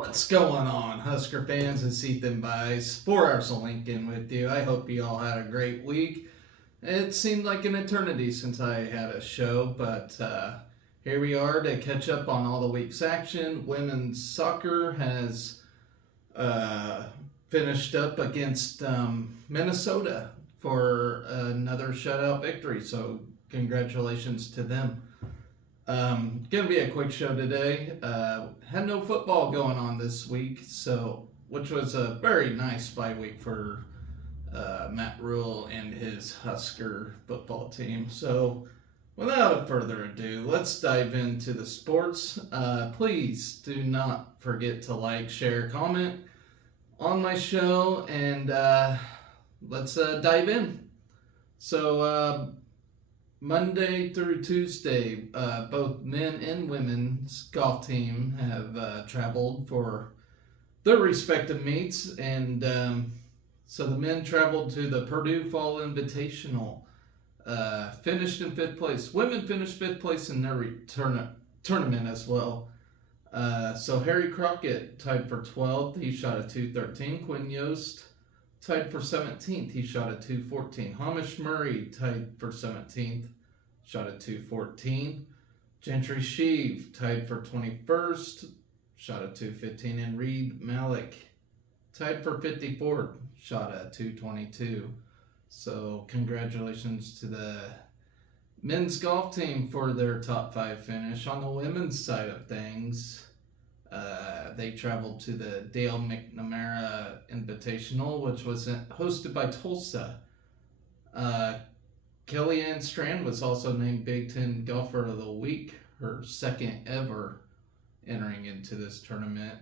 What's going on, Husker fans? It's Ethan Bice, 4 Hours of Lincoln with you. I hope you all had a great week. It seemed like an eternity since I had a show, but here we are to catch up on all the week's action. Women's soccer has uh, finished up against Minnesota for another shutout victory, so congratulations to them. Gonna be a quick show today. Had no football going on this week, which was a very nice bye week for Matt Rule and his Husker football team. So, without further ado, let's dive into the sports. Please do not forget to like, share, comment on my show, and let's dive in. So, Monday through Tuesday, both men and women's golf team have traveled for their respective meets, and so the men traveled to the Purdue Fall Invitational, finished in 5th place. Women finished 5th place in their tournament as well. So Harry Crockett tied for 12th. He shot a 2.13. Quinn Yost tied for 17th. He shot a 2.14. Hamish Murray tied for 17th. Shot a 2.14. Gentry Sheave tied for 21st. Shot a 2.15. And Reed Malik tied for 54th. Shot a 2.22. So congratulations to the men's golf team for their top 5 finish. On the women's side of things, they traveled to the Dale McNamara Invitational, which was hosted by Tulsa. Kellyanne Strand was also named Big Ten Golfer of the Week, her second ever entering into this tournament.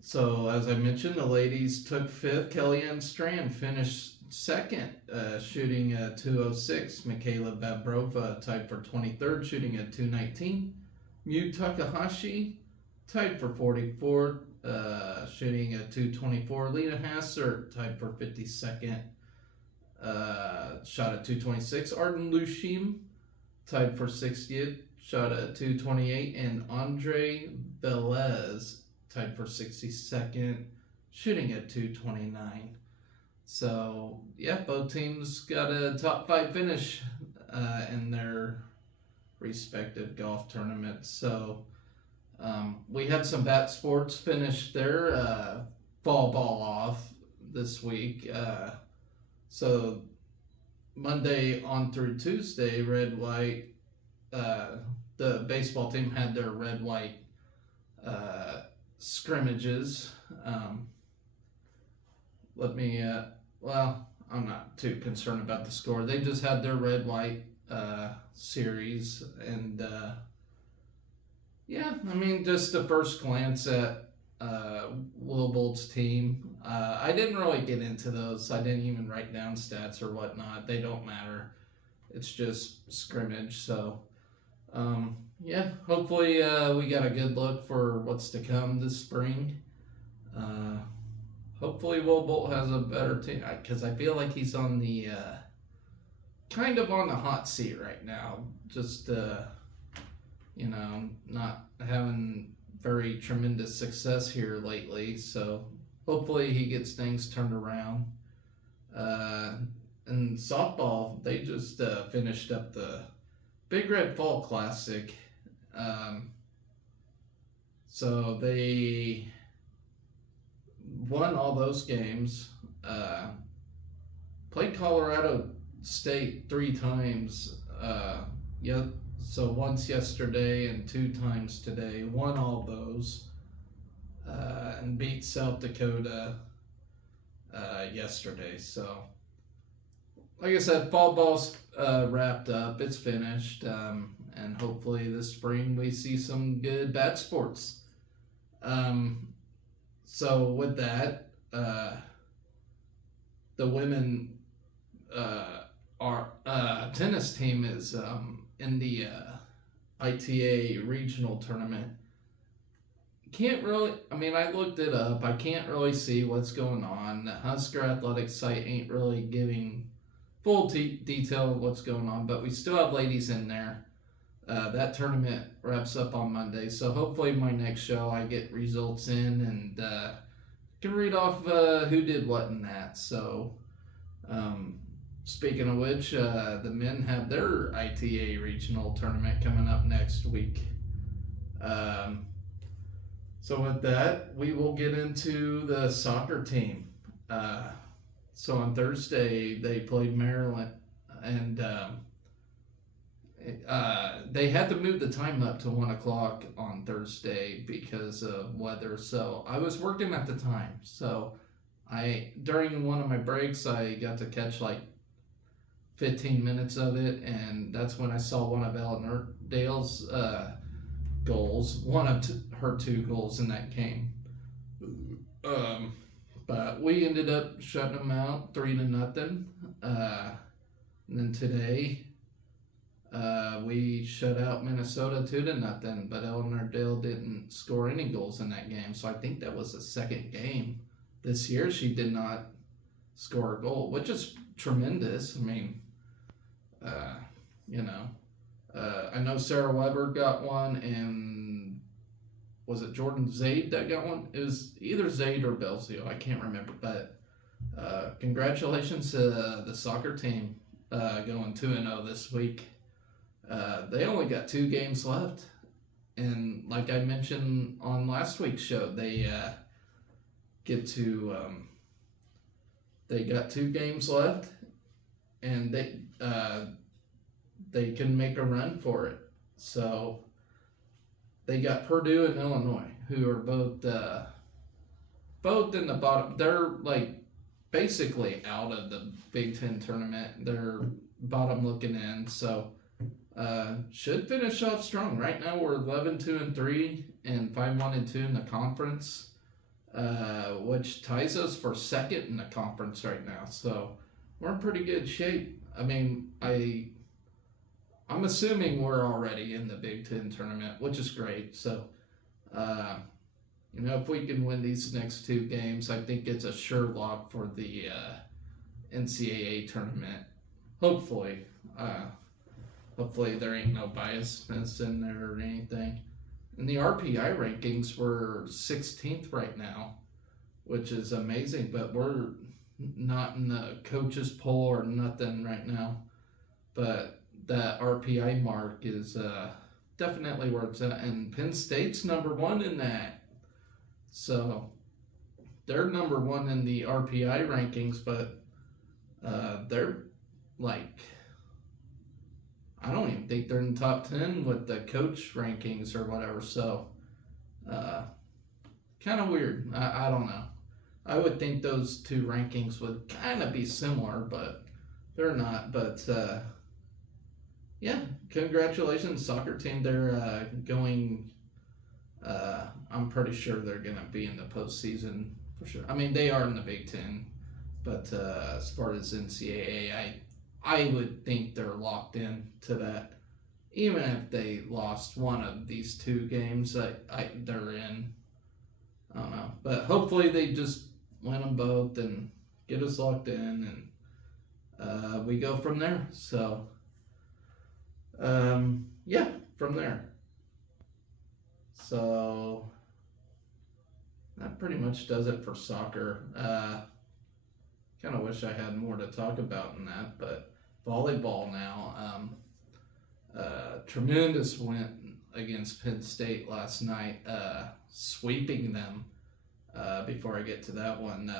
So, as I mentioned, the ladies took 5th. Kellyanne Strand finished 2nd, shooting a 2.06. Michaela Babrova tied for 23rd, shooting a 2.19. Mew Takahashi tied for 44th, shooting a 2.24. Lena Hassert tied for 52nd, shot a 2.26. Arden Lushim tied for 60th, shot a 2.28. And Andre Velez tied for 62nd, shooting at 2.29. So, yeah, both teams got a top 5 finish in their respective golf tournaments. So, we had some bat sports finish their fall ball off this week. So, Monday on through Tuesday, red-white, the baseball team had their red-white scrimmages. I'm not too concerned about the score. They just had their red-white series, and just a first glance at Will Bolt's team. I didn't really get into those. I didn't even write down stats or whatnot. They don't matter. It's just scrimmage. So, hopefully we got a good look for what's to come this spring. Hopefully Will Bolt has a better team, because I feel like he's on the kind of on the hot seat right now. Just not having very tremendous success here lately. So hopefully he gets things turned around. And softball, they just finished up the Big Red Fall Classic. So they won all those games. Played Colorado State 3 times. So once yesterday and 2 times today. Won all those. And beat South Dakota yesterday. So, like I said, fall ball's wrapped up. It's finished. And hopefully this spring we see some good bat sports. So with that, the women tennis team is in the ITA regional tournament. I looked it up. I can't really see what's going on. The Husker Athletics site ain't really giving full detail of what's going on, but we still have ladies in there. that tournament wraps up on Monday. So hopefully my next show I get results in and can read off who did what in that. So um, speaking of which, the men have their ITA regional tournament coming up next week. So with that, we will get into the soccer team. So on Thursday, they played Maryland, and they had to move the time up to 1 o'clock on Thursday because of weather. So I was working at the time. So during one of my breaks, I got to catch like 15 minutes of it, and that's when I saw one of Eleanor Dale's goals, one of her 2 goals in that game. But we ended up shutting them out 3-0. And then today, we shut out Minnesota 2-0. But Eleanor Dale didn't score any goals in that game, so I think that was the second game this year she did not score a goal, which is tremendous. I mean, I know Sarah Weber got one, and was it Jordan Zaid that got one? It was either Zaid or Belzio. I can't remember. But congratulations to the soccer team going 2-0 this week. They only got 2 games left. And like I mentioned on last week's show, they got 2 games left, and they can make a run for it. So they got Purdue and Illinois, who are both in the bottom. They're like basically out of the Big Ten tournament. They're bottom looking in, so should finish off strong. Right now we're 11-2-3 and 5-1-2 in the conference, which ties us for second in the conference right now. So we're in pretty good shape. I mean, I'm assuming we're already in the Big Ten tournament, which is great. So, if we can win these next 2 games, I think it's a sure lock for the NCAA tournament. Hopefully. Hopefully there ain't no biasness in there or anything. And the RPI rankings, we're 16th right now, which is amazing, but we're not in the coaches poll or nothing right now. But that RPI mark is definitely where it's at, and Penn State's number 1 in that. So they're number 1 in the RPI rankings, but they're like, I don't even think they're in the top 10 with the coach rankings or whatever. So kind of weird. I don't know. I would think those 2 rankings would kind of be similar, but they're not. But yeah, congratulations, soccer team. They're going. I'm pretty sure they're going to be in the postseason for sure. I mean, they are in the Big Ten, but as far as NCAA, I would think they're locked in to that. Even if they lost one of these 2 games, they're in. I don't know, but hopefully they just win them both and get us locked in, and we go from there. So. Yeah, from there. So that pretty much does it for soccer. Kind of wish I had more to talk about in that, but volleyball now. Tremendous win against Penn State last night, sweeping them. Before I get to that one,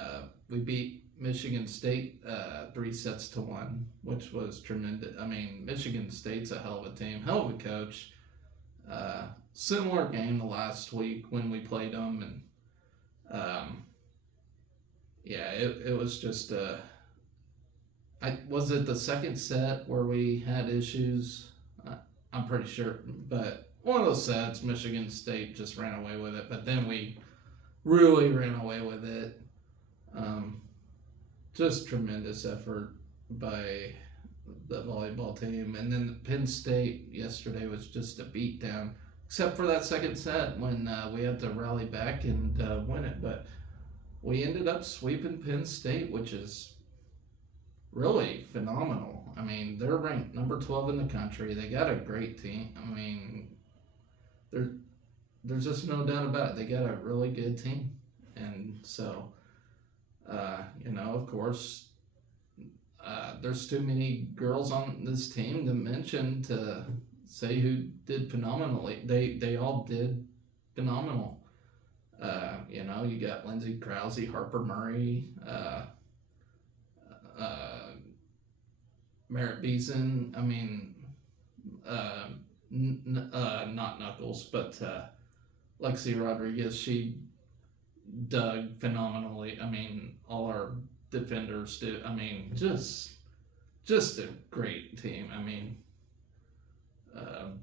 we beat Michigan State 3-1, which was tremendous. I mean, Michigan State's a hell of a team, hell of a coach. Similar game to last week when we played them, and yeah, it was just was it the second set where we had issues? I'm pretty sure, but one of those sets, Michigan State just ran away with it, but then we really ran away with it. Just tremendous effort by the volleyball team. And then Penn State yesterday was just a beatdown, except for that second set when we had to rally back and win it. But we ended up sweeping Penn State, which is really phenomenal. I mean, they're ranked number 12 in the country. They got a great team. I mean, there, there's just no doubt about it. They got a really good team. And so, of course, there's too many girls on this team to mention to say who did phenomenally. They all did phenomenal. You got Lindsay Krause, Harper Murray, uh, Merritt Beeson. I mean, not Knuckles, but Lexi Rodriguez. She dug phenomenally. I mean, all our defenders did. I mean, just a great team. I mean, um,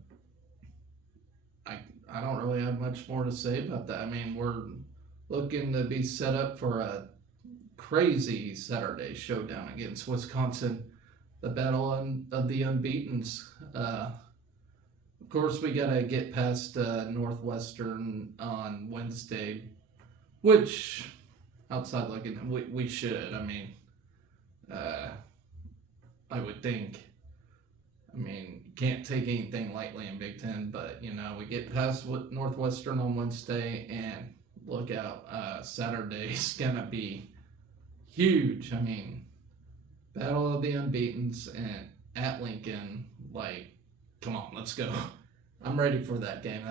I don't really have much more to say about that. I mean, we're looking to be set up for a crazy Saturday showdown against Wisconsin, the battle of the unbeaten's. Of course, we gotta get past Northwestern on Wednesday, which outside looking, we should. I mean, uh, I would think. I mean, you can't take anything lightly in Big Ten, but we get past Northwestern on Wednesday, and look out, Saturday's gonna be huge. I mean, battle of the unbeaten's and at Lincoln, like, come on, let's go. I'm ready for that game.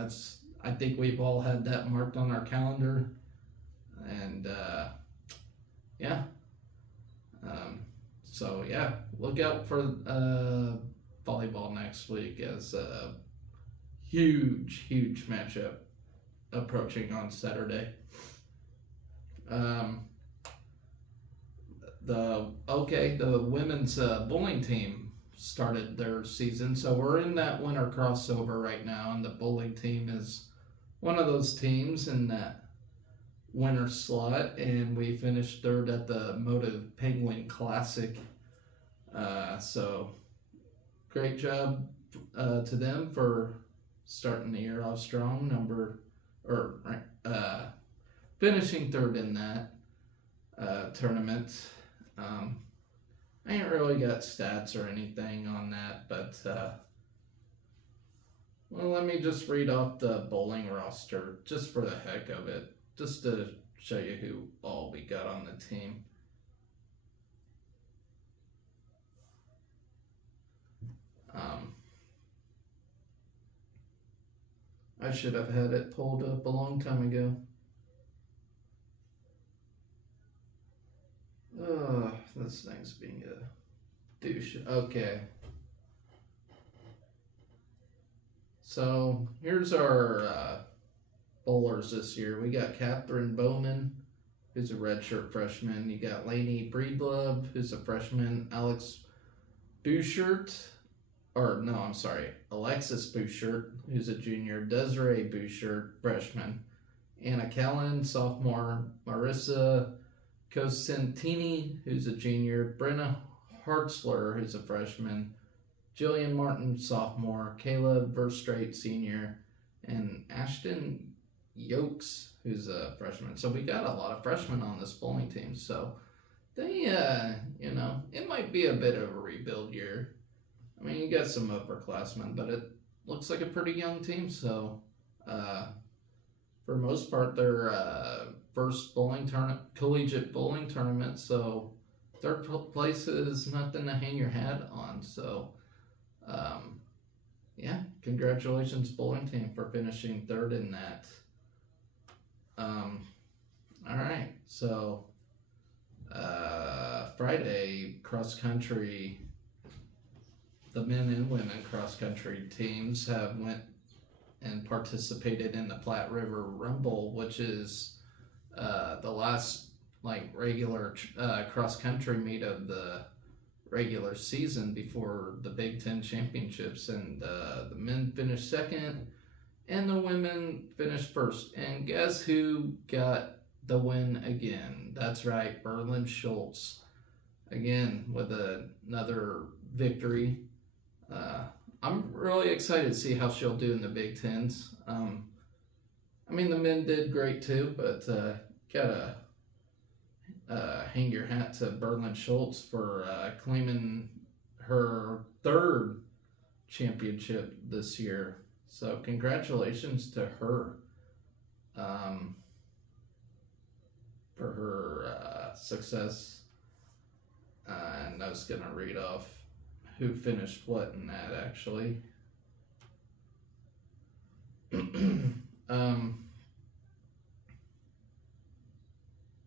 I think we've all had that marked on our calendar, and yeah. So yeah, look out for volleyball next week as a huge matchup approaching on Saturday. The women's bowling team started their season, so we're in that winter crossover right now, and the bowling team is one of those teams in that winner slot, and we finished third at the Motive Penguin Classic. So great job to them for starting the year off strong. Finishing third in that tournament. I ain't really got stats or anything on that, but let me just read off the bowling roster just for the heck of it, just to show you who all we got on the team. I should have had it pulled up a long time ago. This thing's being a douche. Okay. So here's our bowlers this year. We got Catherine Bowman, who's a redshirt freshman. You got Lainey Breedlove, who's a freshman. Alexis Bouchert, who's a junior. Desiree Bouchert, freshman. Anna Callan, sophomore. Marissa Cosentini, who's a junior. Brenna Hartzler, who's a freshman. Jillian Martin, sophomore. Kayla Verstrate, senior. And Ashton Yokes, who's a freshman. So we got a lot of freshmen on this bowling team. So they, it might be a bit of a rebuild year. I mean, you got some upperclassmen, but it looks like a pretty young team. So, for most part, their first collegiate bowling tournament. So, third place is nothing to hang your hat on. So, congratulations, bowling team, for finishing third in that. All right, so Friday, cross country. The men and women cross country teams have went and participated in the Platte River Rumble, which is the last regular cross country meet of the regular season before the Big Ten championships, and the men finished second and the women finished first. And guess who got the win again? That's right, Berlin Schultz again with another victory. I'm really excited to see how she'll do in the Big Tens. The men did great too, but gotta hang your hat to Berlin Schultz for claiming her third championship this year. So congratulations to her um, for her success. And I was going to read off who finished what in that actually.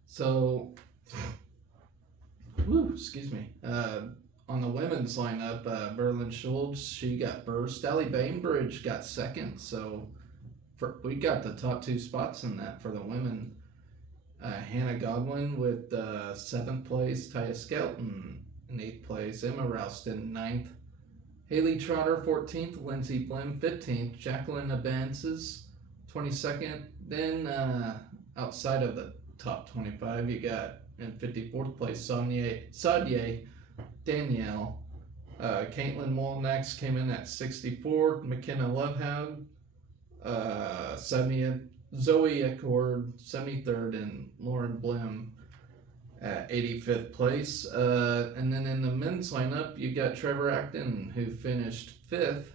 So, excuse me. On the women's lineup, Berlin Schultz, she got first. Allie Bainbridge got second. So, we got the top two spots in that for the women. Hannah Godwin with 7th place. Taya Skelton in 8th place. Emma Rouston 9th. Haley Trotter 14th. Lindsay Blim 15th. Jacqueline Abances 22nd. Then outside of the top 25, you got in 54th place Sadye Danielle. Caitlin Molnax came in at 64th. McKenna Lovehound 70th. Zoe Accord 73rd, and Lauren Blim at 85th place. And then in the men's lineup, you got Trevor Acton, who finished 5th.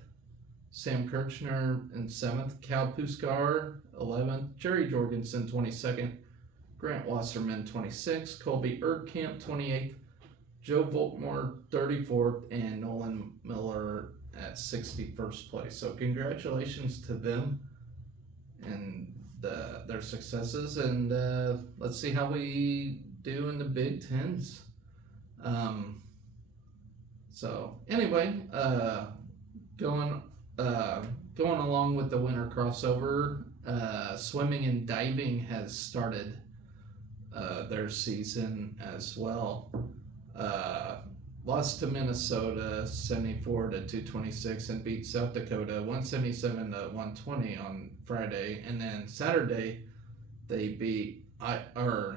Sam Kirchner in 7th. Cal Puskar 11th. Jerry Jorgensen 22nd. Grant Wasserman 26th. Colby Erdkamp 28th. Joe Volkmore 34th. And Nolan Miller at 61st place. So congratulations to them and their successes. And let's see how we do in the Big Tens. So anyway, going along with the winter crossover, swimming and diving has started their season as well. Lost to Minnesota 74-226 and beat South Dakota 177-120 on Friday, and then Saturday they beat Iowa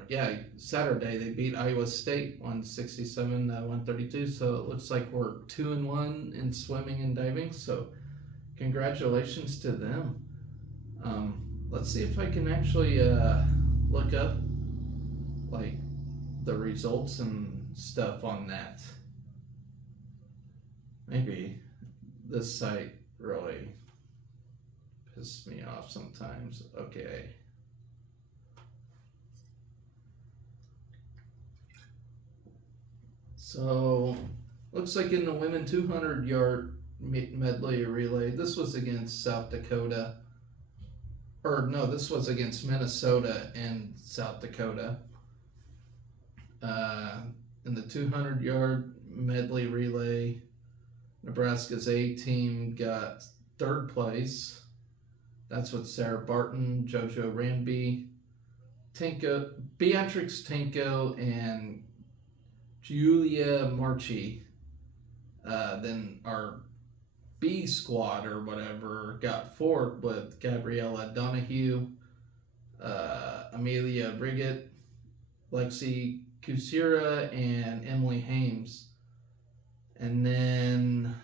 State 167-132. So it looks like we're 2-1 in swimming and diving. So congratulations to them. Let's see if I can actually look up like the results and stuff on that. Maybe this site really pisses me off sometimes. Okay. So, looks like in the women 200-yard medley relay, this was against South Dakota. Or no, this was against Minnesota and South Dakota. In the 200-yard medley relay, Nebraska's A team got 3rd place. That's with Sarah Barton, JoJo Ranby, Beatrix Tenko, and Julia Marchi. Then our B squad or whatever got 4th with Gabriella Donahue, Amelia Brigitte, Lexi Kusira, and Emily Hames. And then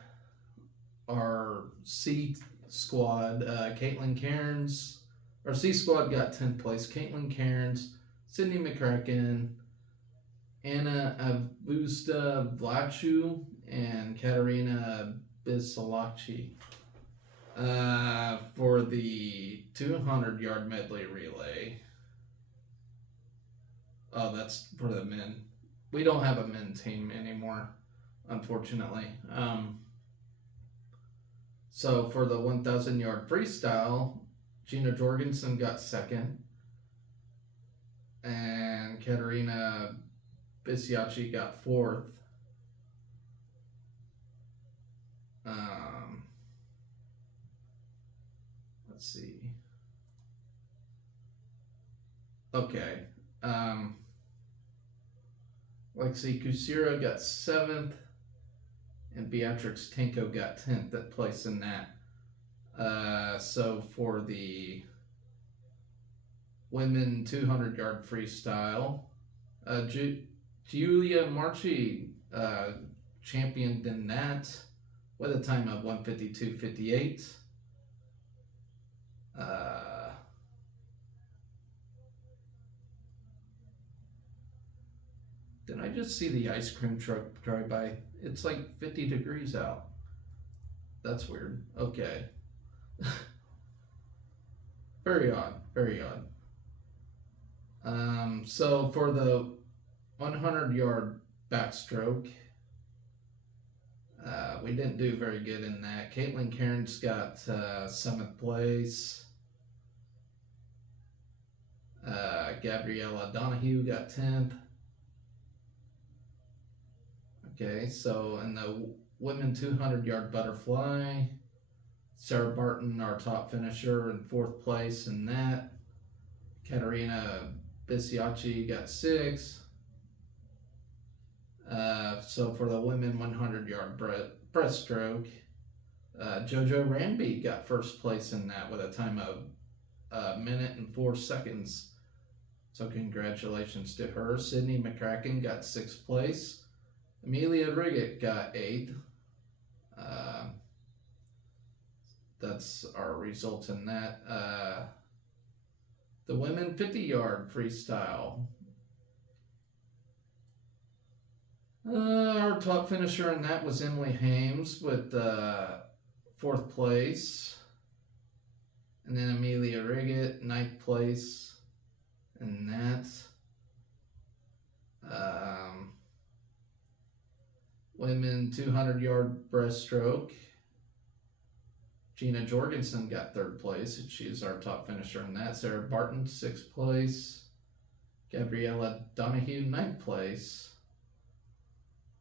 our C squad, Caitlin Cairns, our C squad got 10th place. Caitlin Cairns, Sydney McCracken, Anna Avusta Vlachu, and Katarina Bisalacci. For the 200-yard medley relay. Oh, that's for the men. We don't have a men's team anymore, unfortunately. So for the 1,000-yard freestyle, Gina Jorgensen got 2nd, and Katarina Bisiacci got 4th. Let's see. Okay. Lexi Kusira got 7th, and Beatrix Tenko got 10th place in that. So for the women 200-yard freestyle, Julia Marchi championed in that with a time of 1:52.58. I just see the ice cream truck drive by? It's like 50 degrees out. That's weird. Okay. Very odd. Very odd. So for the 100-yard backstroke, we didn't do very good in that. Caitlin Cairns got 7th place. Gabriella Donahue got 10th. Okay, so in the women 200-yard butterfly, Sarah Barton, our top finisher, in 4th place in that. Katerina Bisiacci got 6th. So for the women 100-yard breaststroke, JoJo Ranby got 1st place in that with a time of 1minute and 4 seconds. So congratulations to her. Sydney McCracken got 6th place. Amelia Riggett got 8th. That's our results in that. The women 50-yard freestyle. Our top finisher in that was Emily Hames with 4th place. And then Amelia Riggett, 9th place in that. Women 200-yard breaststroke. Gina Jorgensen got 3rd place. She's our top finisher in that. Sarah Barton, 6th place. Gabriella Donahue, 9th place.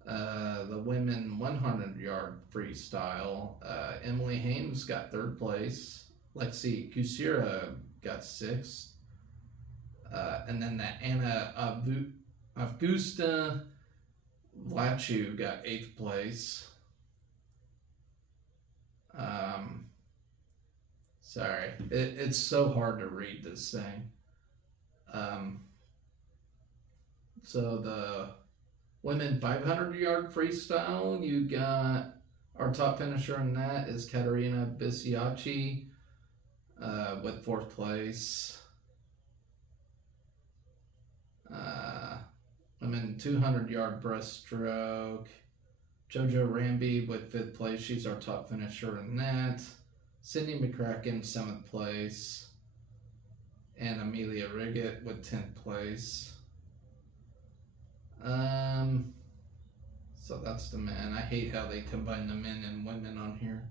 The women 100-yard freestyle. Emily Hames got 3rd place. Lexi Kusira got 6th. And then the Anna Augusta Lachu got 8th place. Sorry, it's so hard to read this thing. So the women 500-yard freestyle, you got our top finisher in that is Katerina Bisiacci with 4th place. Women 200-yard breaststroke, JoJo Ranby with 5th place. She's our top finisher in that. Sydney McCracken, 7th place. And Amelia Riggett with 10th place. So that's the men. I hate how they combine the men and women on here.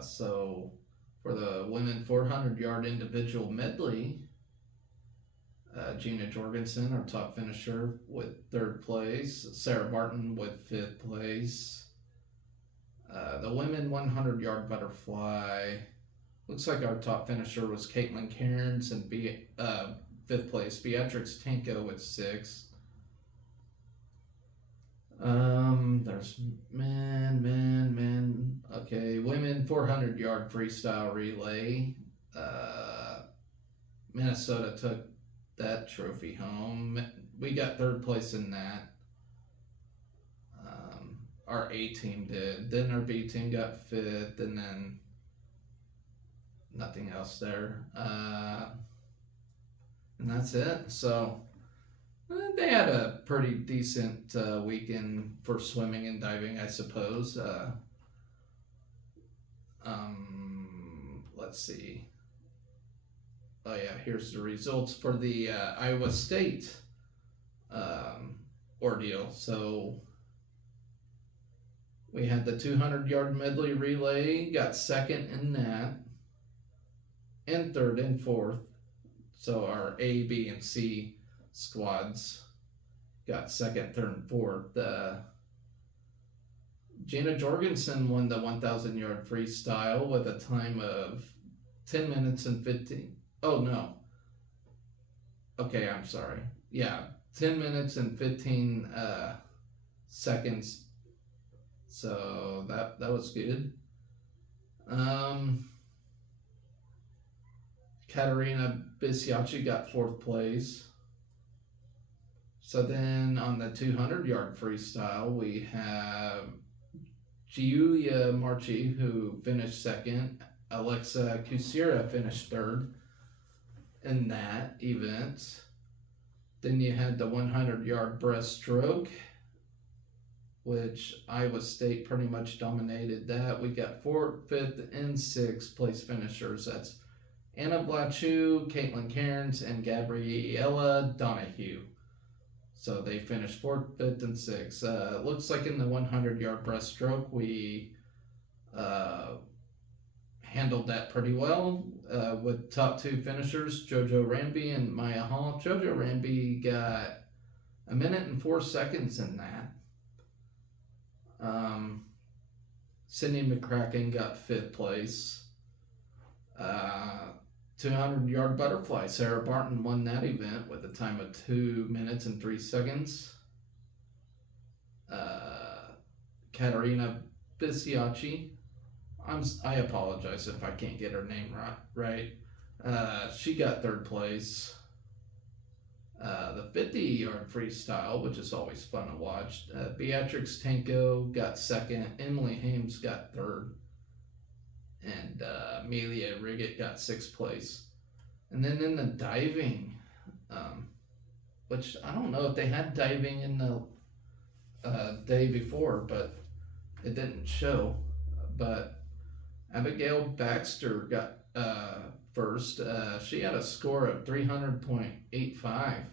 So for the women 400-yard individual medley, Gina Jorgensen, our top finisher, with 3rd place. Sarah Barton with 5th place. The women 100-yard butterfly, looks like our top finisher was Caitlin Cairns and 5th place. Beatrix Tanko with 6th. There's men. Okay, women 400-yard freestyle relay. Minnesota took that trophy home. We got 3rd place in that. Our A team did. Then our B team got 5th, and then nothing else there. And that's it. So they had a pretty decent weekend for swimming and diving, I suppose. Let's see. Oh yeah, here's the results for the Iowa State ordeal. So we had the 200-yard medley relay, got 2nd in that, and 3rd and 4th. So our A, B, and C squads got 2nd, 3rd, and 4th. Gina Jorgensen won the 1,000-yard freestyle with a time of 10 minutes and 15. Oh, no. Okay, I'm sorry. Yeah, 10 minutes and 15 seconds. So that was good. Katerina Bisiacci got 4th place. So then on the 200-yard freestyle, we have Giulia Marchi, who finished 2nd. Alexa Kusira finished 3rd in that event. Then you had the 100-yard breaststroke, which Iowa State pretty much dominated that. We got 4th, 5th, and 6th place finishers. That's Anna Blachu, Caitlin Cairns, and Gabriella Donahue. So they finished 4th, 5th, and 6th. Looks like in the 100-yard breaststroke, we handled that pretty well with top 2 finishers, JoJo Ramby and Maya Hall. JoJo Ramby got 1 minute and 4 seconds in that. Sydney McCracken got 5th place. 200-yard butterfly, Sarah Barton won that event with a time of 2 minutes and 3 seconds. Katerina Bisiacci, I apologize if I can't get her name right. She got 3rd place. The 50-yard freestyle, which is always fun to watch. Beatrix Tanko got 2nd. Emily Hames got 3rd. And Amelia Riggett got 6th place. And then in the diving, which I don't know if they had diving in the day before, but it didn't show. But Abigail Baxter got first. She had a score of 300.85.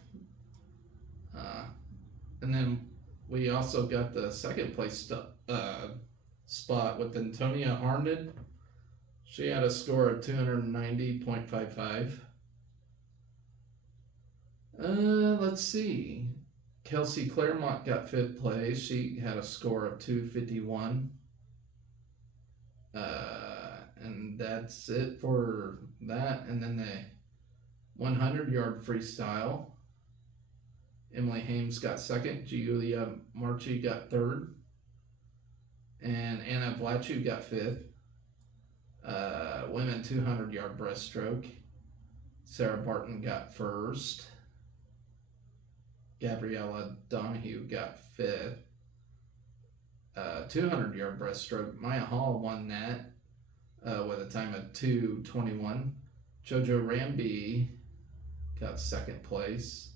And then we also got the 2nd place spot with Antonia Harned. She had a score of 290.55. Let's see. Kelsey Claremont got 5th place. She had a score of 251. And that's it for that. And then the 100-yard freestyle. Emily Hames got 2nd. Giulia Marchi got 3rd. And Anna Blachu got 5th. Women 200-yard breaststroke. Sarah Barton got 1st. Gabriella Donahue got 5th. 200-yard breaststroke. Maya Hall won that with a time of 2:21. JoJo Ramby got 2nd place.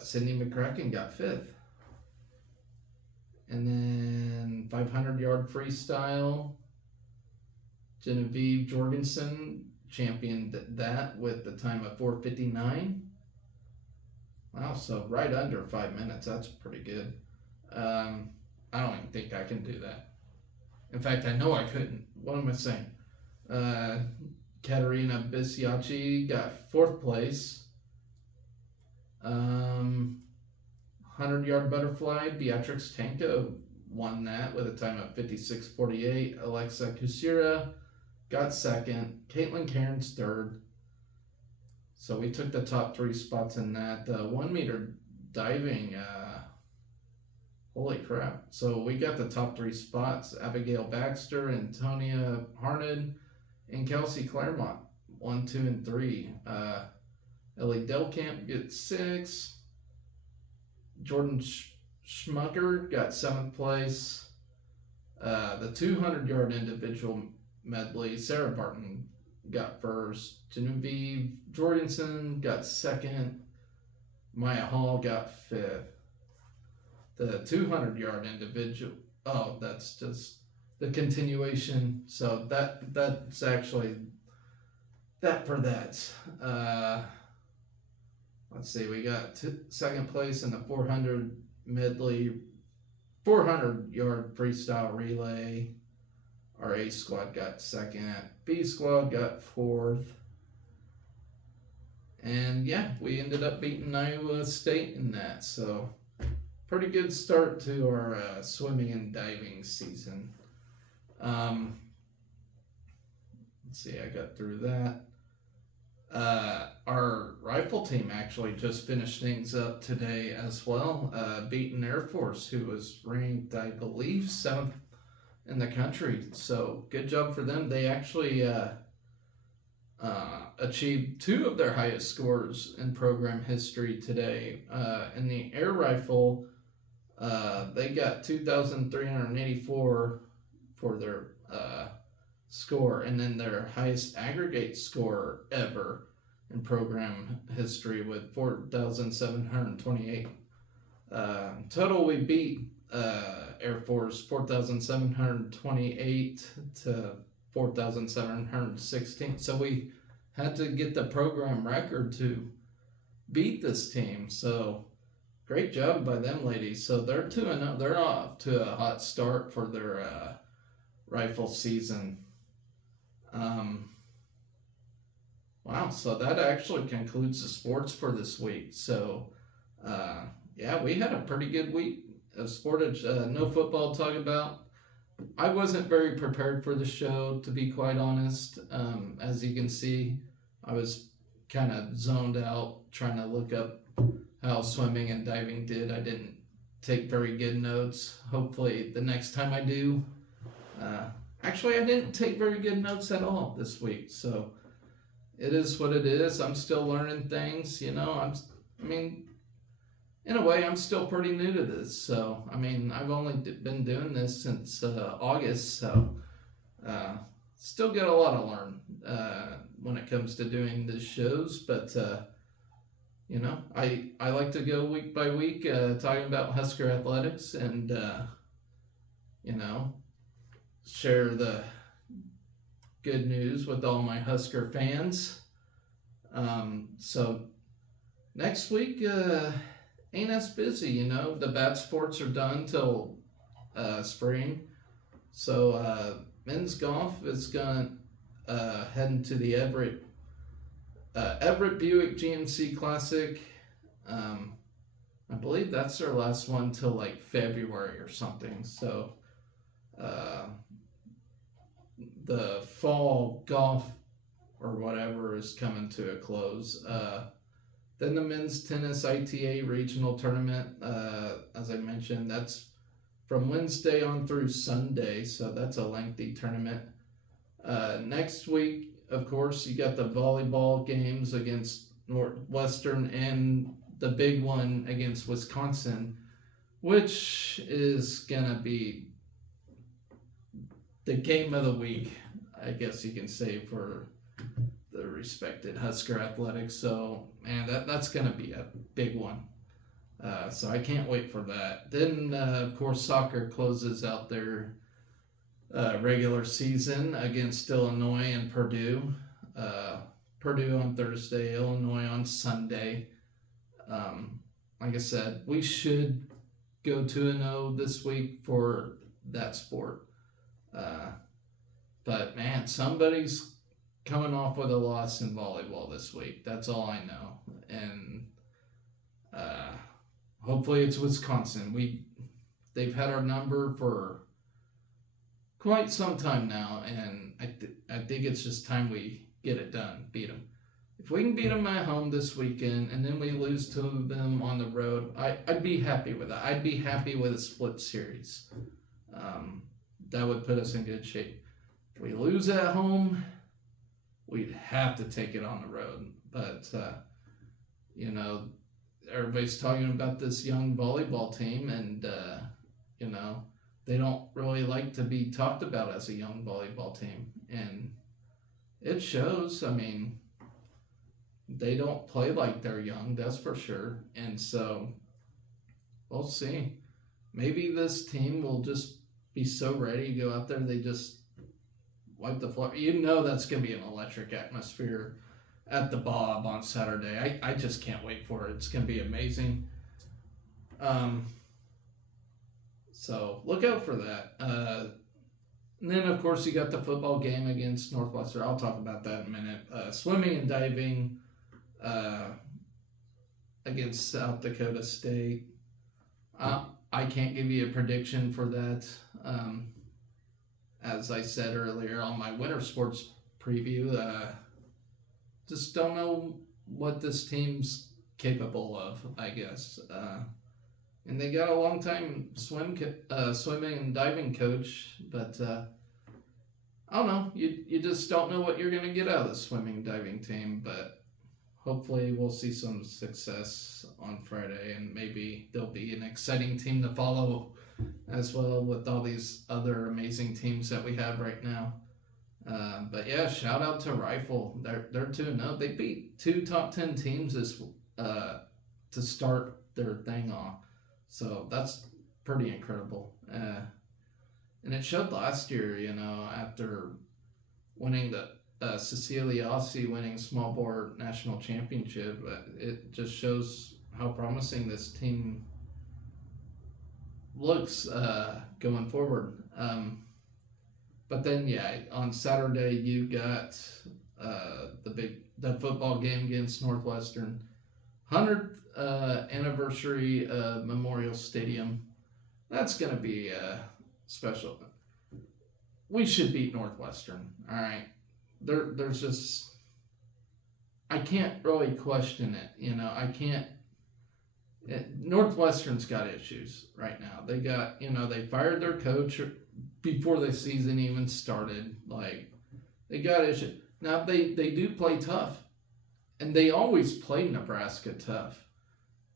Sydney McCracken got 5th. And then 500-yard freestyle. Genevieve Jorgensen championed that with the time of 4:59. Wow, so right under 5 minutes. That's pretty good. I don't even think I can do that. In fact, I know I couldn't. What am I saying? Katerina Bisiacci got 4th place. 100-yard butterfly, Beatrix Tanko won that with a time of 56:48. Alexa Kusira got 2nd. Caitlin Cairns 3rd. So we took the top 3 spots in that. The 1-meter diving, holy crap. So we got the top 3 spots. Abigail Baxter, Antonia Harned, and Kelsey Claremont, 1, 2, and 3. Ellie Delkamp gets 6. Jordan Schmucker got 7th place. The 200-yard individual medley, Sarah Barton got 1st. Genevieve Jorgensen got 2nd. Maya Hall got 5th. The 200-yard individual, that's just the continuation. So that's actually that for that. Let's see, we got 2nd place in the 400 medley, 400-yard freestyle relay. Our A squad got 2nd. B squad got 4th. And yeah, we ended up beating Iowa State in that. So pretty good start to our swimming and diving season. Let's see, I got through that. Our rifle team actually just finished things up today as well, beating Air Force, who was ranked, I believe, 7th in the country. So good job for them. They actually achieved 2 of their highest scores in program history today. In the air rifle, they got 2,384 for their score, and then their highest aggregate score ever in program history with 4,728. Total, we beat Air Force 4,728 to 4,716. So we had to get the program record to beat this team. So great job by them ladies. So they're 2-0. They're off to a hot start for their rifle season. Wow, so that actually concludes the sports for this week. So, yeah, we had a pretty good week of sportage. No football to talk about. I wasn't very prepared for the show, to be quite honest. As you can see, I was kind of zoned out trying to look up how swimming and diving did. I didn't take very good notes. Hopefully, the next time I do. Actually, I didn't take very good notes at all this week, so it is what it is. I'm still learning things, you know. I mean, in a way, I'm still pretty new to this. So, I mean, I've only been doing this since August, so still got a lot to learn when it comes to doing these shows. But, you know, I like to go week by week talking about Husker athletics and, you know, share the good news with all my Husker fans. So next week ain't as busy, you know. The bad sports are done till spring. So men's golf is gonna head into the Everett Buick GMC Classic. I believe that's their last one till like February or something. So the fall golf or whatever is coming to a close. Then the men's tennis ITA regional tournament, as I mentioned, that's from Wednesday on through Sunday, so that's a lengthy tournament. Next week, of course, you got the volleyball games against Northwestern and the big one against Wisconsin, which is gonna be the game of the week, I guess you can say, for the respected Husker athletics. So, man, that's going to be a big one. So I can't wait for that. Then, of course, soccer closes out their regular season against Illinois and Purdue. Purdue on Thursday, Illinois on Sunday. Like I said, we should go 2-0 this week for that sport. But man, somebody's coming off with a loss in volleyball this week. That's all I know. And hopefully it's Wisconsin. They've had our number for quite some time now, and I think it's just time we get it done, beat them. If we can beat them at home this weekend and then we lose to them on the road, I'd be happy with that. I'd be happy with a split series. That would put us in good shape. If we lose at home, we'd have to take it on the road. But, you know, everybody's talking about this young volleyball team, and, you know, they don't really like to be talked about as a young volleyball team. And it shows. I mean, they don't play like they're young, that's for sure. And so we'll see. Maybe this team will just be so ready to go out there they just wipe the floor. You know that's going to be an electric atmosphere at the Bob on Saturday. I just can't wait for it. It's going to be amazing. So look out for that. And then, of course, you got the football game against Northwestern. I'll talk about that in a minute. Swimming and diving against South Dakota State. I can't give you a prediction for that. As I said earlier on my winter sports preview, just don't know what this team's capable of, I guess. And they got a long time swimming and diving coach, but I don't know. You just don't know what you're going to get out of the swimming and diving team, but hopefully we'll see some success on Friday, and maybe there'll be an exciting team to follow as well with all these other amazing teams that we have right now. But yeah, shout out to Rifle. They're 2-0. They beat two top 10 teams this to start their thing off. So that's pretty incredible. And it showed last year, after winning the Cecilia Ossie winning small board national championship, it just shows how promising this team looks going forward. But then, on Saturday you got the football game against Northwestern, 100th anniversary of Memorial Stadium. That's gonna be special. We should beat Northwestern. All right, there's just I can't really question it. I can't. Northwestern's got issues right now. They got they fired their coach before the season even started. Like, they got issues. Now they do play tough, and they always play Nebraska tough.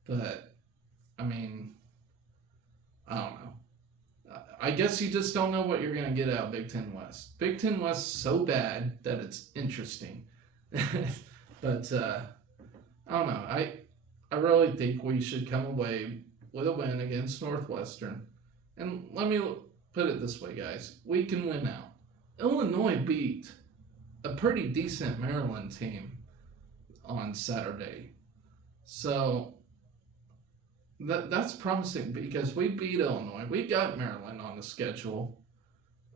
But I mean, I don't know. I guess you just don't know what you're going to get out of Big Ten West. Big Ten West so bad that it's interesting. But I don't know. I really think we should come away with a win against Northwestern. And let me put it this way, guys. We can win out. Illinois beat a pretty decent Maryland team on Saturday. So that's promising because we beat Illinois. We got Maryland on the schedule.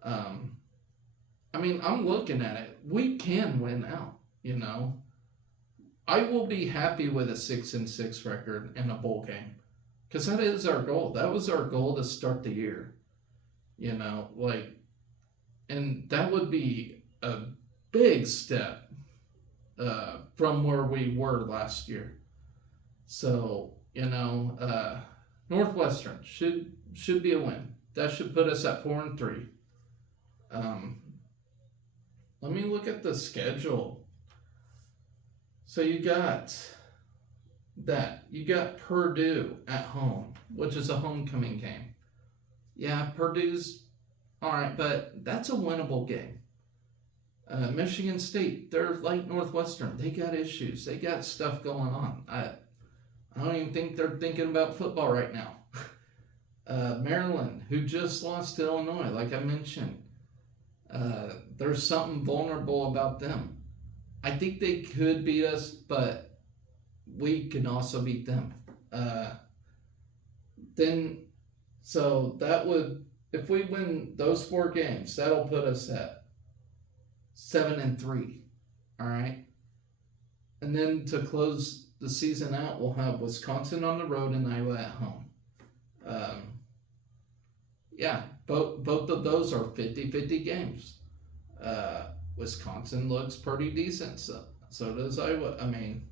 I mean, I'm looking at it. We can win out, I will be happy with a 6-6 record in a bowl game because that is our goal. That was our goal to start the year, and that would be a big step from where we were last year. So, Northwestern should be a win. That should put us at 4-3. Let me look at the schedule. So you got Purdue at home, which is a homecoming game. Yeah, Purdue's all right, but that's a winnable game. Michigan State, they're like Northwestern. They got issues. They got stuff going on. I don't even think they're thinking about football right now. Maryland, who just lost to Illinois, like I mentioned. There's something vulnerable about them. I think they could beat us, but we can also beat them. So that would, if we win those 4 games, that'll put us at 7-3. All right. And then to close the season out, we'll have Wisconsin on the road and Iowa at home. Both of those are 50-50 games. Wisconsin looks pretty decent, so does Iowa. I mean,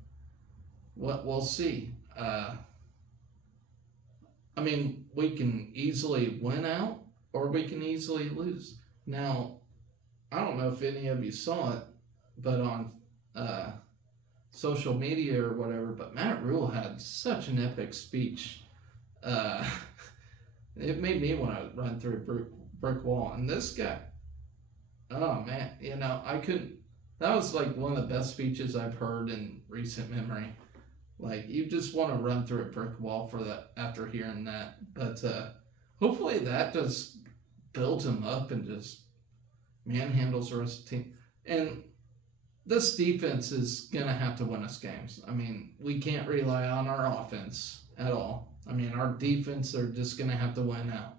we'll see. We can easily win out, or we can easily lose. Now, I don't know if any of you saw it, but on social media or whatever, but Matt Rule had such an epic speech. It made me want to run through a brick wall. And this guy, oh man, I couldn't. That was like one of the best speeches I've heard in recent memory. Like, you just want to run through a brick wall for that after hearing that. But hopefully that just builds him up and just manhandles the rest of the team. And this defense is going to have to win us games. I mean, we can't rely on our offense at all. I mean, our defense are just going to have to win out.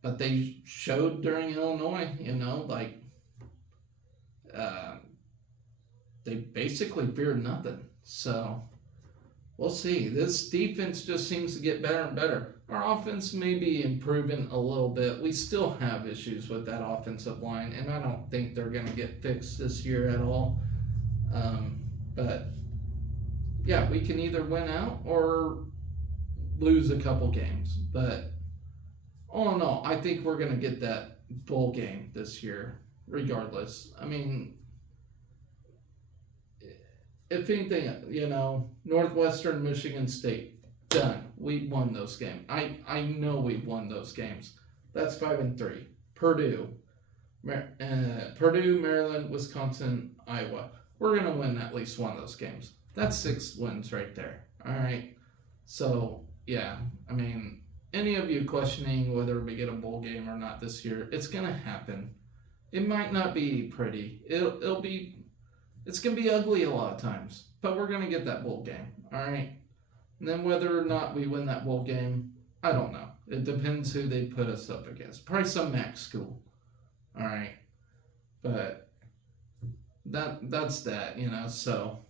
But they showed during Illinois, they basically feared nothing. So we'll see. This defense just seems to get better and better. Our offense may be improving a little bit. We still have issues with that offensive line, and I don't think they're going to get fixed this year at all. But yeah, we can either win out or lose a couple games. But all in all, I think we're going to get that bowl game this year, regardless. I mean, if anything, Northwestern, Michigan State, done. We won those games. I know we won those games. That's 5-3. Purdue, Purdue, Maryland, Wisconsin, Iowa. We're going to win at least one of those games. That's 6 wins right there. All right. So, yeah, I mean, any of you questioning whether we get a bowl game or not this year, it's going to happen. It might not be pretty. It's going to be ugly a lot of times, but we're going to get that bowl game. All right. And then whether or not we win that bowl game, I don't know. It depends who they put us up against. Probably some MAC school. All right. But that's that, So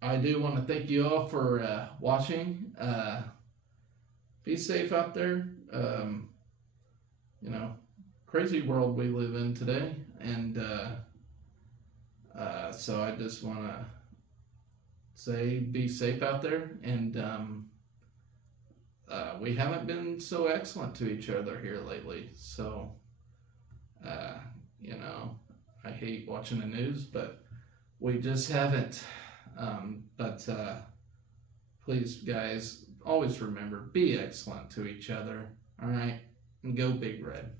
I do want to thank you all for watching. Be safe out there. Crazy world we live in today, and so I just want to say be safe out there, and we haven't been so excellent to each other here lately, so I hate watching the news, but we just haven't. But please, guys, always remember, be excellent to each other, all right? And go Big Red.